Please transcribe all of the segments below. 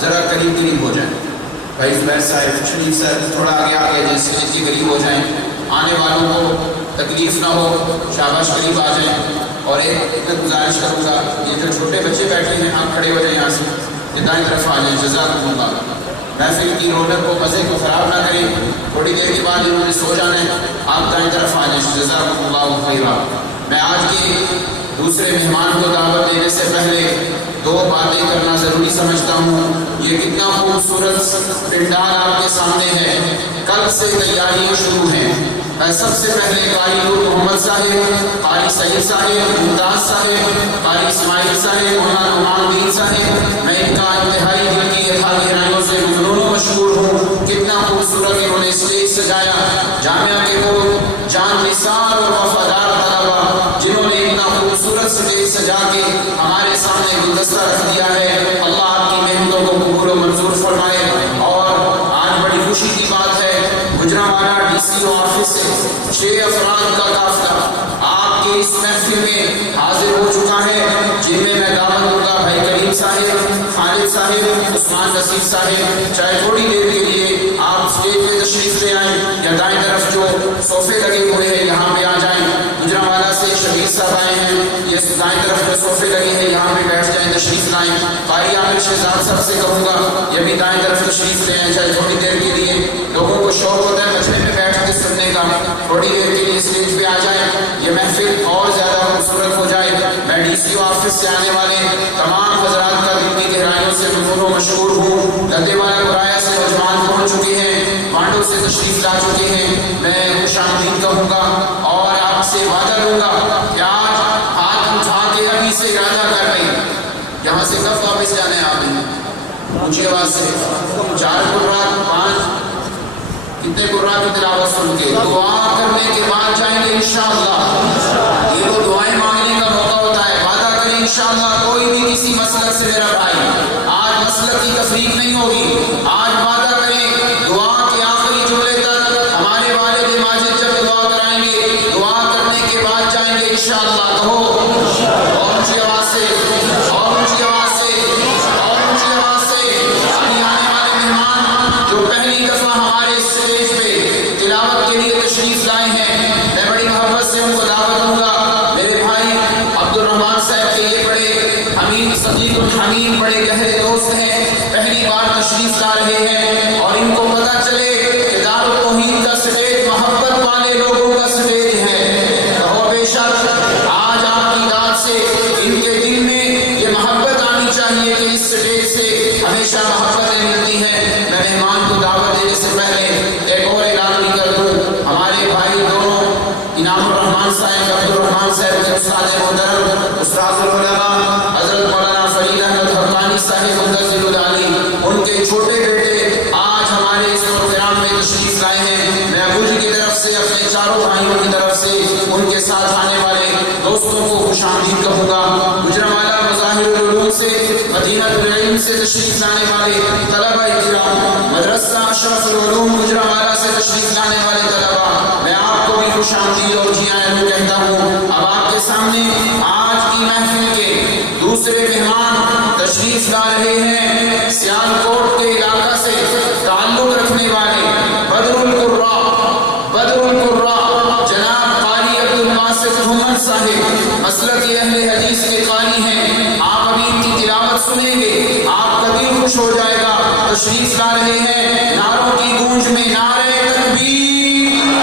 ذرا قریب ہو جائیں. بھائی زبیر صاحب، شریف صاحب تھوڑا آگے آگے جائیں، اسٹیج کے قریب ہو جائیں. آنے والوں کو تکلیف نہ ہو، شاباش قریب آ جائیں. اور ایک گزارش کروں گا، یہ جو چھوٹے بچے بیٹھے ہیں آپ کھڑے ہو جائیں، یہاں سے یہ دائیں طرف آ جائیں. جزاکم اللہ. محفل کی رونق کو مزے کو خراب نہ کریں. تھوڑی دیر کے بعد انہوں نے سو جانا ہے، آپ دائیں طرف آ جائیں. جزاکم اللہ خیرا. میں آج کے دوسرے مہمان کو دعوت دینے سے پہلے دو باتیں کرنا ضروری سمجھتا ہوں. یہ کتنا خوبصورت پنڈال آپ کے سامنے ہے. کل سے تیاریاں شروع ہیں. سب سے پہلے قاری نور محمد صاحب، قاری سعید صاحب، ممتاز صاحب، قاری اسماعیل صاحب، مولانا نعمان الدین صاحب، میں ان کا انتہائی دل کی گہرائیوں سے ممنون مشکور ہوں. کتنا خوبصورت انہوں نے اسٹیج سجایا. جامعہ کے وہ جان نثار اور وفادار طلبا جنہوں نے اتنا خوبصورت اسٹیج سجا کے ہمارے سامنے گلدستہ رکھ دیا ہے. اللہ آپ کی محنتوں کو قبول و منظور فرمائے. اور آج بڑی خوشی کی بات ہے، گجرانوالہ ڈی سی او آفس سے 6 افراد کا قافلہ آپ کے اس محفل میں حاضر ہو چکا ہے، جن میں دعوت دوں گا بھائی کریم صاحب، خالد صاحب، عثمان نصیر صاحب. چاہے تھوڑی دیر کے لیے آپ اسٹیج پہ تشریف لے آئیں یا دائیں طرف جو صوفے لگے ہوئے ہیں یہاں پہ آ جائیں. گجرانوالہ سے شبیر صاحب آئے ہیں، یہ دائیں طرف جو صوفے لگے ہیں یہاں پہ بیٹھ جائیں، تشریف لائیں. قاری عامر شہزاد صاحب سے کہوں گا یہ بھی دائیں طرف تشریف لے آئیں. چاہے تھوڑی دیر کے لیے لوگوں کو شوق ہوتا ہے مجمع میں بیٹھ کے سننے کا، تھوڑی دیر کے لیے اسٹیج پہ آ جائیں. یہ محفل اور زیادہ خوبصورت ہو جائے. میں ڈی سی او آفس سے آنے والے تمام حضرات کا دل کی گہرائیوں سے ممنون و مشکور ہوں. لدے والا گرایا سے نوجوان پہنچ چکے ہیں، وانڈو سے تشریف لا چکے ہیں. میں خوش آمدید کہوں گا اور آپ سے وعدہ لوں گا کہ آج ہاتھ اٹھا کے ابھی سے ارادہ کر رہے ہیں یہاں سے کب واپس جانا ہے. آپ نے اونچی آواز سے 4 قرآن 5 کتنے قرآن کی تلاوت سن کے دعا کرنے کے بعد جائیں گے انشاءاللہ. یہ وہ دعائیں مانگنے کا موقع ہوتا ہے. وعدہ کریں انشاءاللہ کوئی بھی کسی مسلک سے میرا بھائی آج مسلک کی تفریق نہیں ہوگی. آج وعدہ کریں دعا کے آخری جملے تک ہمارے والد ماجد جب دعا کرائیں گے دعا کرنے کے بعد جائیں گے انشاءاللہ. کہو اور اونچی آواز سے، اور اونچی آواز سے، اور اونچی آواز سے. ابھی آنے والے مہمان جو پہلی دفعہ ہمارے اسٹیج پہ تلاوت کے لیے تشریف لائے ہیں، میں بڑی محبت سے ان کو دعوت دوں گا. میرے بھائی عبدالرحمان صاحب کے یہ بڑے حمید صدیق الحمید بڑے گہرے دوست ہیں، پہلی بار تشریف لا رہے ہیں اور ان کو پتہ چلے کہ دارالتوحید کا اسٹیج محبت والے لوگوں کا اسٹیج ہے. کہو بے شک آج آپ کی داد سے ان کے دل میں یہ محبت آنی چاہیے کہ اس اسٹیج سے ہمیشہ محبتیں ملتی ہیں. میں مہمان کو دعوت دینے سے پہلے ایک اور اعلان بھی کر دوں. ہمارے بھائی دونوں انعام الرحمان صاحب، عبدالرحمان صاحب کے استاد محترم استاد العلماء حضرت مولانا فرید احمد حقانی صاحب منتظر العالی، ان کے چھوٹے بیٹے آج ہمارے اس پروگرام میں تشریف لائے ہیں. میں ابو جی کی طرف سے اپنے چاروں بھائیوں کی طرف سے ان کے ساتھ آنے والے دوستوں کو خوش آمدید کہوں گا. گجرانوالہ مظاہر العلوم سے، مدینہ العلم سے تشریف لانے والے طلبہ کرام، مدرسہ اشرف العلوم گجرانوالہ سے تشریف لانے والے طلبہ، میں آپ کو بھی خوش آمدید اور جی آئیں ہوں کہتا ہوں. اب آپ کے سامنے آج کی محفل کے دوسرے مہمان تشریف لا رہے ہیں. سیالکوٹ کے علاقہ سے تعلق رکھنے والے بدر القراء جناب قاری عبدالباسط محمد صاحب، مسلک اہل حدیث کے قاری ہیں. آپ ابھی ان کی تلاوت سنیں گے، آپ کا دل خوش ہو جائے گا. تشریف لا رہے ہیں نعروں کی گونج میں نعرہ تکبیر.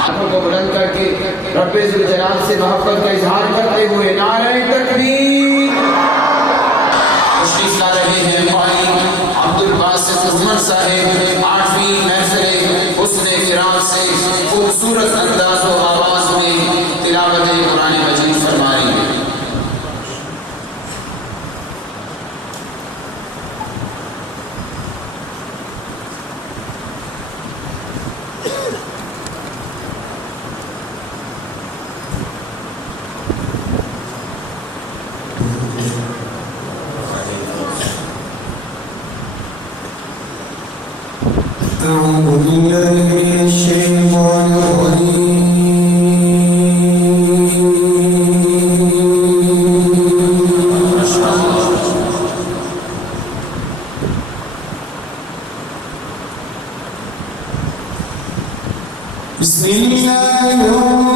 ہاتھوں کو بلند کر کے رب ذوالجلال سے محبت کا اظہار کرتے ہوئے نعرہ تکبیر. تشریف لا رہے ہیں قاری عبدالباسط محمد صاحب. 8ویں محفل حسن کرام سے خوبصورت انداز و آواز میں تلاوت قرآن مجید فرما رہی ہے. أعوذ بالله من الشيطان الرجيم. بسم الله الرحمن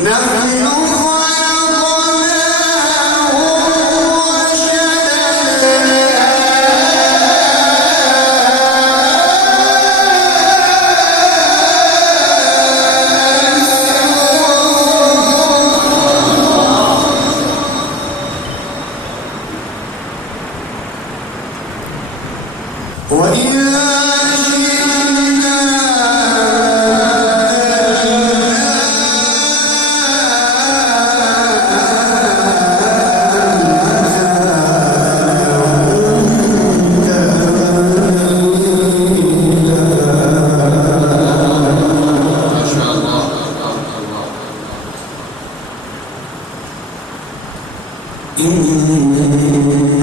إنه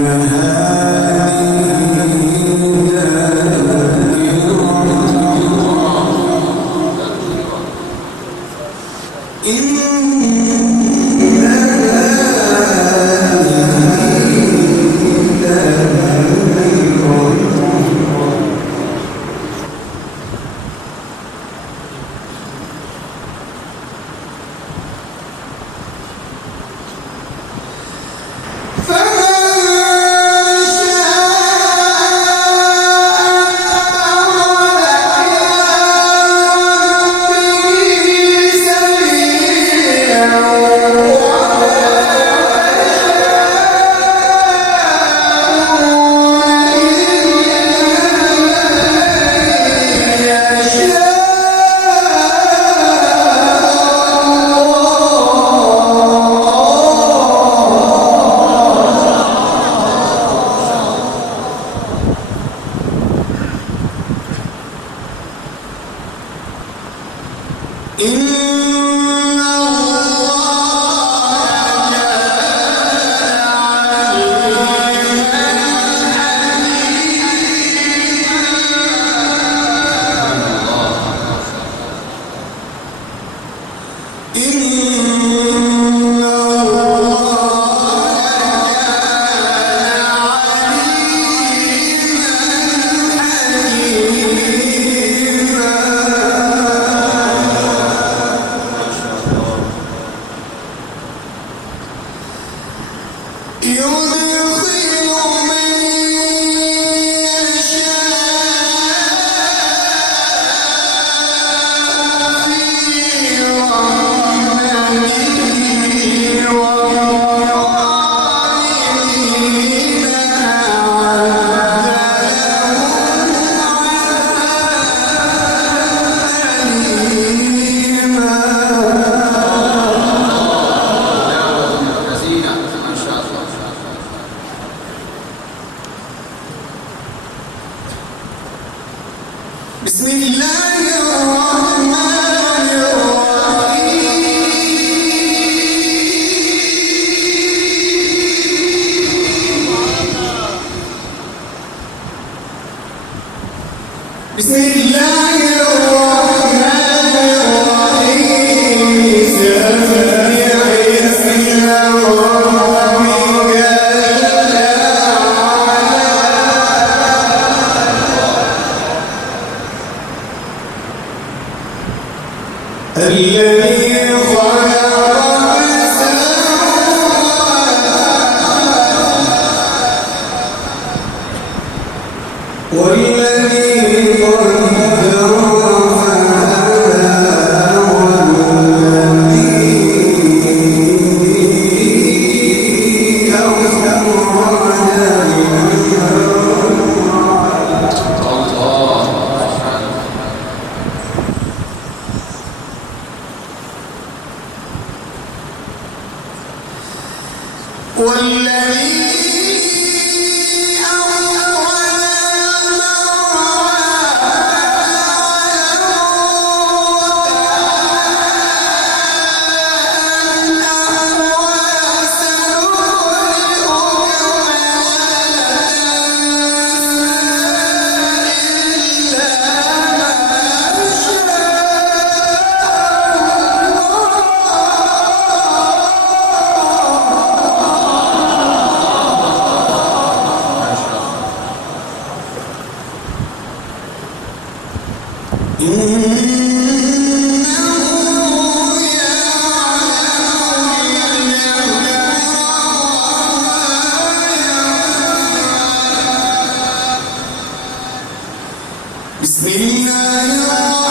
يعلم الله الرحمن